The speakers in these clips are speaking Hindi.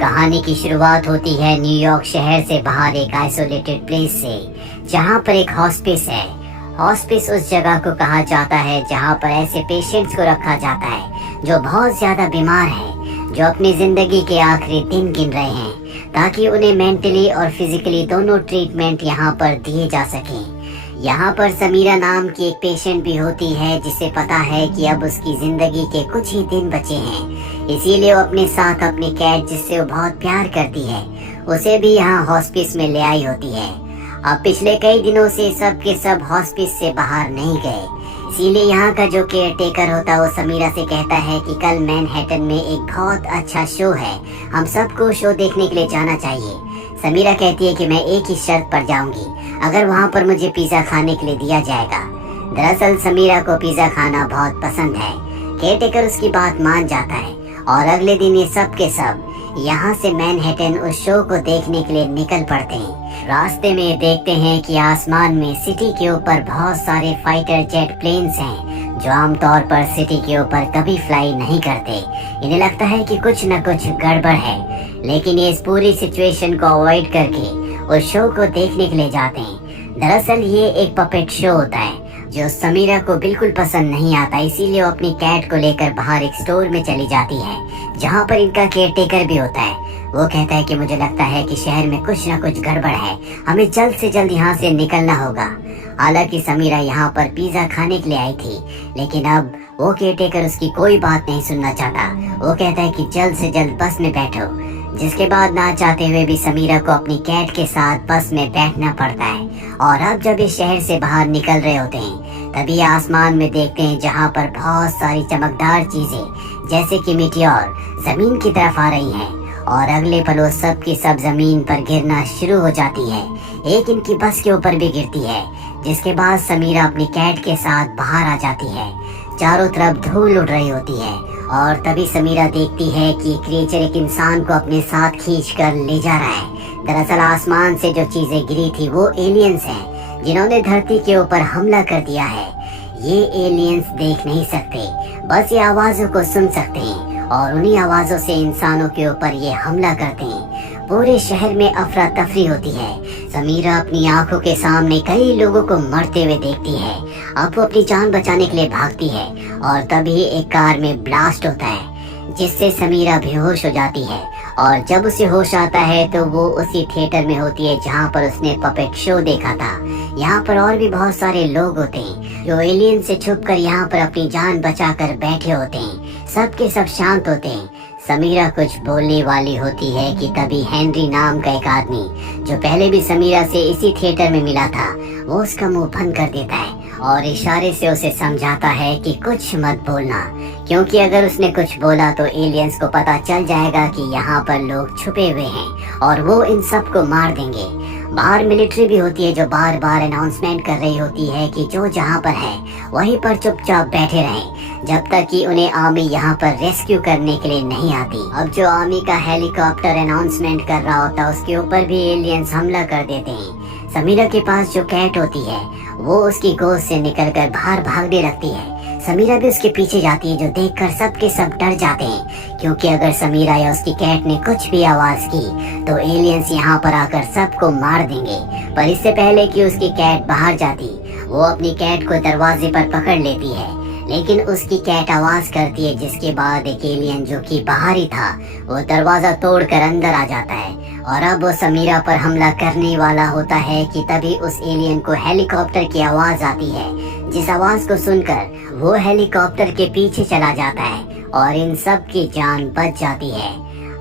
कहानी की शुरुआत होती है न्यूयॉर्क शहर से बाहर एक आइसोलेटेड प्लेस से, जहाँ पर एक हॉस्पिस है। हॉस्पिस उस जगह को कहा जाता है जहाँ पर ऐसे पेशेंट्स को रखा जाता है जो बहुत ज्यादा बीमार हैं, जो अपनी जिंदगी के आखिरी दिन गिन रहे हैं, ताकि उन्हें मेंटली और फिजिकली दोनों ट्रीटमेंट यहाँ पर दिए जा सकें। यहाँ पर समीरा नाम की एक पेशेंट भी होती है जिसे पता है कि अब उसकी जिंदगी के कुछ ही दिन बचे हैं, इसीलिए वो अपने साथ अपनी कैट, जिससे वो बहुत प्यार करती है, उसे भी यहाँ हॉस्पिस में ले आई होती है। अब पिछले कई दिनों से सब के सब हॉस्पिस से बाहर नहीं गए, इसीलिए यहाँ का जो केयर टेकर होता है वो समीरा से कहता है कि कल मैनहट्टन में एक बहुत अच्छा शो है, हम सबको शो देखने के लिए जाना चाहिए। समीरा कहती है कि मैं एक ही शर्त पर जाऊंगी, अगर वहाँ पर मुझे पिज्जा खाने के लिए दिया जाएगा। दरअसल समीरा को पिज्जा खाना बहुत पसंद है। केयर टेकर उसकी बात मान जाता है और अगले दिन ये सब के सब यहाँ से मैनहट्टन उस शो को देखने के लिए निकल पड़ते हैं। रास्ते में देखते हैं कि आसमान में सिटी के ऊपर बहुत सारे फाइटर जेट प्लेन्स हैं, जो आमतौर पर सिटी के ऊपर कभी फ्लाई नहीं करते। इन्हें लगता है कि कुछ न कुछ गड़बड़ है, लेकिन ये इस पूरी सिचुएशन को अवॉइड करके उस शो को देखने के लिए जाते हैं। दरअसल ये एक पपेट शो होता है जो समीरा को बिल्कुल पसंद नहीं आता, इसीलिए वो अपनी कैट को लेकर बाहर एक स्टोर में चली जाती है, जहाँ पर इनका केयर टेकर भी होता है। वो कहता है कि मुझे लगता है कि शहर में कुछ ना कुछ गड़बड़ है, हमें जल्द से जल्द यहाँ से निकलना होगा। हालांकि समीरा यहाँ पर पिज्जा खाने के लिए आई थी, लेकिन अब वो केयर टेकर उसकी कोई बात नहीं सुनना चाहता। वो कहता है कि जल्द से जल्द बस में बैठो, जिसके बाद ना चाहते हुए भी समीरा को अपनी कैट के साथ बस में बैठना पड़ता है। और अब जब इस शहर से बाहर निकल रहे होते हैं, तभी आसमान में देखते हैं जहाँ पर बहुत सारी चमकदार चीजें जैसे कि मीटियोर जमीन की तरफ आ रही हैं, और अगले पल वो सब की सब जमीन पर गिरना शुरू हो जाती है। एक इनकी बस के ऊपर भी गिरती है, जिसके बाद समीरा अपनी कैट के साथ बाहर आ जाती है। चारों तरफ धूल उड़ रही होती है और तभी समीरा देखती है कि क्रिएचर एक इंसान को अपने साथ खींच कर ले जा रहा है। दरअसल आसमान से जो चीजें गिरी थी वो एलियंस हैं, जिन्होंने धरती के ऊपर हमला कर दिया है। ये एलियंस देख नहीं सकते, बस ये आवाजों को सुन सकते हैं और उन्हीं आवाजों से इंसानों के ऊपर ये हमला करते हैं। पूरे शहर में अफरा तफरी होती है। समीरा अपनी आंखों के सामने कई लोगों को मरते हुए देखती है। अब वो अपनी जान बचाने के लिए भागती है और तभी एक कार में ब्लास्ट होता है, जिससे समीरा बेहोश हो जाती है। और जब उसे होश आता है तो वो उसी थिएटर में होती है जहाँ पर उसने पपेट शो देखा था। यहाँ पर और भी बहुत सारे लोग होते हैं जो एलियन से छुपकर यहाँ पर अपनी जान बचाकर बैठे होते हैं। सबके सब शांत होते हैं। समीरा कुछ बोलने वाली होती है कि तभी हेनरी नाम का एक आदमी, जो पहले भी समीरा से इसी थिएटर में मिला था, वो उसका मुंह बंद कर देता है और इशारे से उसे समझाता है कि कुछ मत बोलना, क्योंकि अगर उसने कुछ बोला तो एलियंस को पता चल जाएगा कि यहाँ पर लोग छुपे हुए हैं और वो इन सब को मार देंगे। बाहर मिलिट्री भी होती है जो बार बार अनाउंसमेंट कर रही होती है कि जो जहाँ पर है वहीं पर चुपचाप बैठे रहें, जब तक कि उन्हें आर्मी यहाँ पर रेस्क्यू करने के लिए नहीं आती। अब जो आर्मी का हेलीकॉप्टर अनाउंसमेंट कर रहा होता है उसके ऊपर भी एलियंस हमला कर देते हैं। समीरा के पास जो कैट होती है वो उसकी गोद से निकलकर बाहर भागने लगती है। समीरा भी उसके पीछे जाती है, जो देखकर सब के सब डर जाते हैं, क्योंकि अगर समीरा या उसकी कैट ने कुछ भी आवाज की तो एलियंस यहाँ पर आकर सबको मार देंगे। पर इससे पहले कि उसकी कैट बाहर जाती, वो अपनी कैट को दरवाजे पर पकड़ लेती है, लेकिन उसकी कैट आवाज करती है, जिसके बाद एक एलियन जो कि बाहर ही था वो दरवाजा तोड़कर अंदर आ जाता है और अब वो समीरा पर हमला करने वाला होता है कि तभी उस एलियन को हेलीकॉप्टर की आवाज आती है, जिस आवाज को सुनकर वो हेलीकॉप्टर के पीछे चला जाता है और इन सब की जान बच जाती है।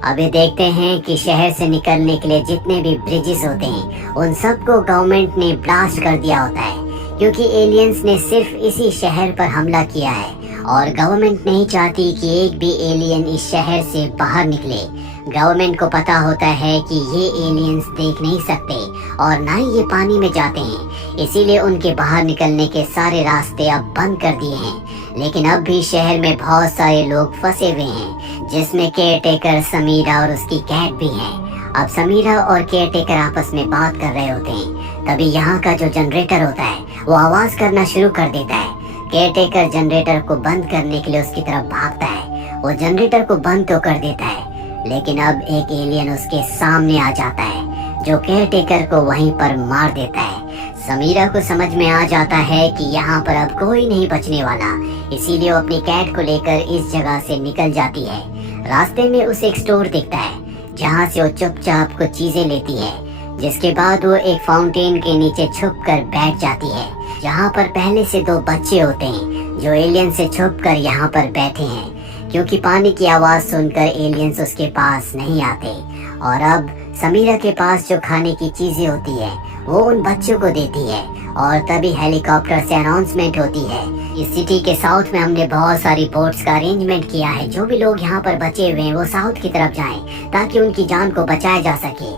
अभी देखते हैं कि शहर से निकलने के लिए जितने भी ब्रिजेस होते हैं उन सबको गवर्नमेंट ने ब्लास्ट कर दिया होता है, क्योंकि एलियंस ने सिर्फ इसी शहर पर हमला किया है और गवर्नमेंट नहीं चाहती कि एक भी एलियन इस शहर से बाहर निकले। गवर्नमेंट को पता होता है कि ये एलियंस देख नहीं सकते और ना ही ये पानी में जाते हैं, इसीलिए उनके बाहर निकलने के सारे रास्ते अब बंद कर दिए हैं। लेकिन अब भी शहर में बहुत सारे लोग फंसे हुए हैं, जिसमें केयर टेकर समीरा और उसकी कैट भी है। अब समीरा और केयर टेकर आपस में बात कर रहे होते हैं, तभी यहाँ का जो जनरेटर होता है वो आवाज करना शुरू कर देता है। केयर टेकर जनरेटर को बंद करने के लिए उसकी तरफ भागता है। वो जनरेटर को बंद तो कर देता है, लेकिन अब एक एलियन उसके सामने आ जाता है जो केयरटेकर को वहीं पर मार देता है। समीरा को समझ में आ जाता है कि यहाँ पर अब कोई नहीं बचने वाला, इसीलिए वो अपनी कैट को लेकर इस जगह से निकल जाती है। रास्ते में उसे एक स्टोर दिखता है जहाँ से वो चुपचाप कुछ चीजें लेती है, जिसके बाद वो एक फाउंटेन के नीचे छुप कर बैठ जाती है, जहाँ पर पहले से 2 बच्चे होते हैं जो एलियन से छुप कर यहाँ पर बैठे हैं, क्योंकि पानी की आवाज सुनकर एलियंस उसके पास नहीं आते। और अब समीरा के पास जो खाने की चीजें होती है वो उन बच्चों को देती है, और तभी हेलीकॉप्टर से अनाउंसमेंट होती है, इस सिटी के साउथ में हमने बहुत सारी बोट्स का अरेंजमेंट किया है, जो भी लोग यहाँ पर बचे हुए हैं वो साउथ की तरफ जाएं ताकि उनकी जान को बचाया जा सके।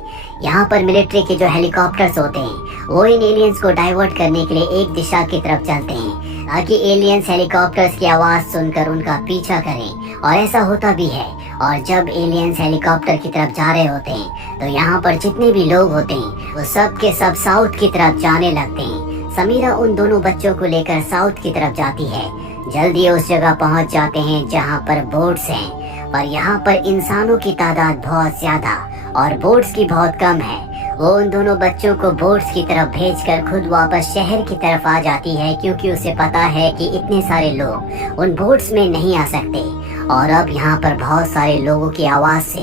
यहाँ पर मिलिट्री के जो हेलीकॉप्टर्स होते हैं वो इन एलियंस को डाइवर्ट करने के लिए एक दिशा की तरफ चलते हैं ताकि एलियंस हेलीकॉप्टर्स की आवाज सुनकर उनका पीछा करें, और ऐसा होता भी है। और जब एलियंस हेलीकॉप्टर की तरफ जा रहे होते हैं तो यहाँ पर जितने भी लोग होते हैं वो सब के सब साउथ की तरफ जाने लगते हैं। समीरा उन दोनों बच्चों को लेकर साउथ की तरफ जाती है। जल्दी उस जगह पहुँच जाते हैं जहाँ पर बोट्स हैं, पर यहाँ पर इंसानों की तादाद बहुत ज्यादा और बोट्स की बहुत कम है। वो उन दोनों बच्चों को बोट्स की तरफ भेजकर खुद वापस शहर की तरफ आ जाती है, क्योंकि उसे पता है कि इतने सारे लोग उन बोट्स में नहीं आ सकते। और अब यहाँ पर बहुत सारे लोगों की आवाज से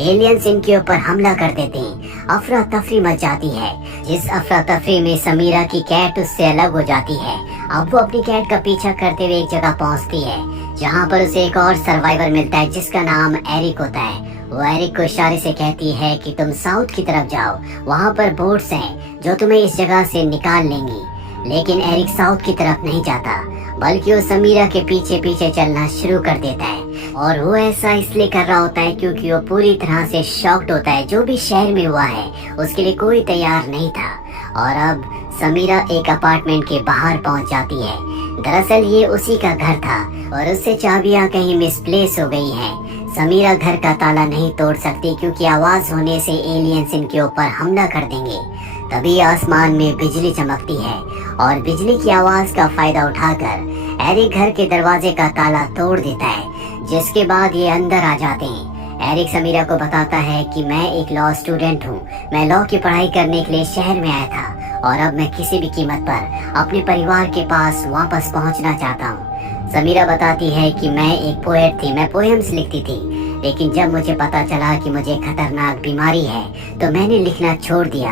एलियंस इनके ऊपर हमला कर देते हैं। अफरा तफरी मच जाती है, जिस अफरा तफरी में समीरा की कैट उससे अलग हो जाती है। अब वो अपनी कैट का पीछा करते हुए एक जगह पहुँचती है जहाँ पर उसे एक और सर्वाइवर मिलता है जिसका नाम एरिक होता है। वो एरिक को इशारे से कहती है कि तुम साउथ की तरफ जाओ, वहाँ पर बोट्स हैं जो तुम्हें इस जगह से निकाल लेंगी। लेकिन एरिक साउथ की तरफ नहीं जाता, बल्कि वो समीरा के पीछे पीछे चलना शुरू कर देता है। और वो ऐसा इसलिए कर रहा होता है क्योंकि वो पूरी तरह से शॉक्ड होता है। जो भी शहर में हुआ है उसके लिए कोई तैयार नहीं था। और अब समीरा एक अपार्टमेंट के बाहर पहुंच जाती है। दरअसल ये उसी का घर था और उससे चाबियां कहीं मिसप्लेस हो गई हैं। समीरा घर का ताला नहीं तोड़ सकती क्योंकि आवाज होने से एलियंस इनके ऊपर हमला कर देंगे। तभी आसमान में बिजली चमकती है और बिजली की आवाज का फायदा उठाकर एरिक घर के दरवाजे का ताला तोड़ देता है, जिसके बाद ये अंदर आ जाते हैं। एरिक समीरा को बताता है कि मैं एक लॉ स्टूडेंट हूँ, मैं लॉ की पढ़ाई करने के लिए शहर में आया था और अब मैं किसी भी कीमत पर अपने परिवार के पास वापस पहुँचना चाहता हूँ। समीरा बताती है कि मैं एक पोएट थी, मैं पोएम्स लिखती थी, लेकिन जब मुझे पता चला कि मुझे खतरनाक बीमारी है तो मैंने लिखना छोड़ दिया।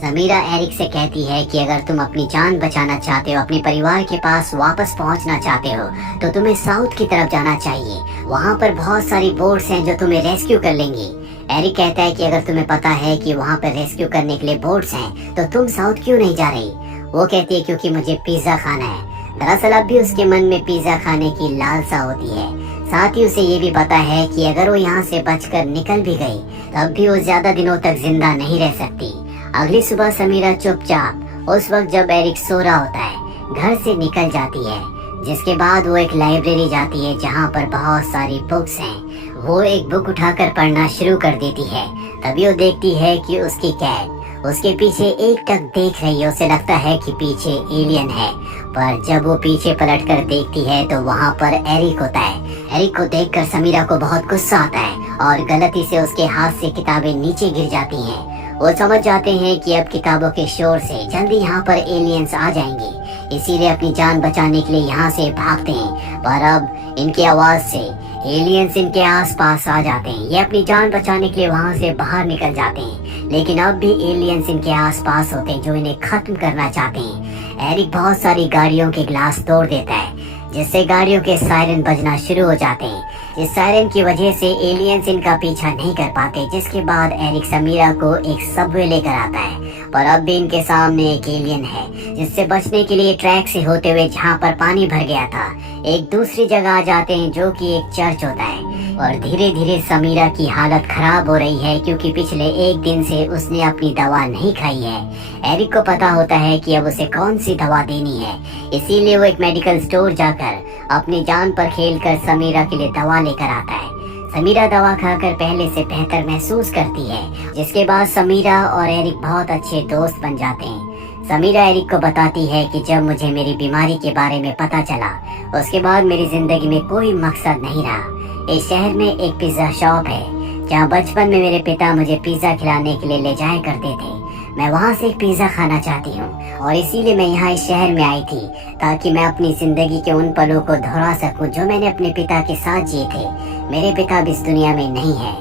समीरा एरिक से कहती है कि अगर तुम अपनी जान बचाना चाहते हो, अपने परिवार के पास वापस पहुंचना चाहते हो, तो तुम्हें साउथ की तरफ जाना चाहिए। वहां पर बहुत सारी बोट्स हैं जो तुम्हें रेस्क्यू कर लेंगी। एरिक कहता है कि अगर तुम्हें पता है कि वहाँ पर रेस्क्यू करने के लिए बोट्स हैं तो तुम साउथ क्यों नहीं जा रही। वो कहती है क्योंकि मुझे पिज्जा खाना है। दरअसल अब भी उसके मन में पिज्जा खाने की लालसा होती है। साथ ही उसे ये भी पता है कि अगर वो यहाँ से बचकर निकल भी गई तब भी वो ज्यादा दिनों तक जिंदा नहीं रह सकती। अगली सुबह समीरा चुपचाप उस वक्त जब एरिक सो रहा होता है घर से निकल जाती है, जिसके बाद वो एक लाइब्रेरी जाती है जहाँ पर बहुत सारी बुक्स हैं। वो एक बुक उठाकर पढ़ना शुरू कर देती है। तभी वो देखती है कि उसकी कैट उसके पीछे एक टक देख रही है। उसे लगता है कि पीछे एलियन है, पर जब वो पीछे पलटकर देखती है तो वहाँ पर एरिक होता है। एरिक को देखकर समीरा को बहुत गुस्सा आता है और गलती से उसके हाथ से किताबें नीचे गिर जाती हैं। वो समझ जाते हैं कि अब किताबों के शोर से जल्दी यहाँ पर एलियंस आ जाएंगे, इसीलिए अपनी जान बचाने के लिए यहाँ से भागते हैं। पर अब इनकी आवाज से एलियंस इनके आसपास आ जाते हैं। ये अपनी जान बचाने के लिए वहाँ से बाहर निकल जाते हैं, लेकिन अब भी एलियंस इनके आसपास होते हैं जो इन्हें खत्म करना चाहते हैं। एरिक बहुत सारी गाड़ियों के ग्लास तोड़ देता है, जिससे गाड़ियों के सायरन बजना शुरू हो जाते हैं। इस सायरन की वजह से एलियंस इनका पीछा नहीं कर पाते, जिसके बाद एरिक समीरा को एक सबवे लेकर आता है। पर अब भी इनके सामने एक एलियन है, जिससे बचने के लिए ट्रैक से होते हुए जहाँ पर पानी भर गया था एक दूसरी जगह आ जाते हैं जो कि एक चर्च होता है। और धीरे धीरे समीरा की हालत खराब हो रही है क्योंकि पिछले एक दिन से उसने अपनी दवा नहीं खाई है। एरिक को पता होता है कि अब उसे कौन सी दवा देनी है, इसीलिए वो एक मेडिकल स्टोर जाकर अपनी जान पर खेलकर समीरा के लिए दवा लेकर आता है। समीरा दवा खाकर पहले से बेहतर महसूस करती है, जिसके बाद समीरा और एरिक बहुत अच्छे दोस्त बन जाते हैं। समीरा एरिक को बताती है कि जब मुझे मेरी बीमारी के बारे में पता चला उसके बाद मेरी जिंदगी में कोई मकसद नहीं रहा। इस शहर में एक पिज्जा शॉप है, जहाँ बचपन में मेरे पिता मुझे पिज्जा खिलाने के लिए ले जाया करते थे। मैं वहाँ से एक पिज्जा खाना चाहती हूँ और इसीलिए मैं यहाँ इस शहर में आई थी, ताकि मैं अपनी जिंदगी के उन पलों को दोहरा सकूं जो मैंने अपने पिता के साथ जिए थे। मेरे पिता अब इस दुनिया में नहीं है।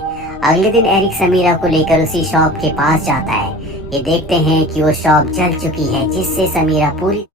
अगले दिन एरिक समीरा को लेकर उसी शॉप के पास जाता है। ये देखते हैं कि वो शॉप जल चुकी है, जिससे समीरा पूरी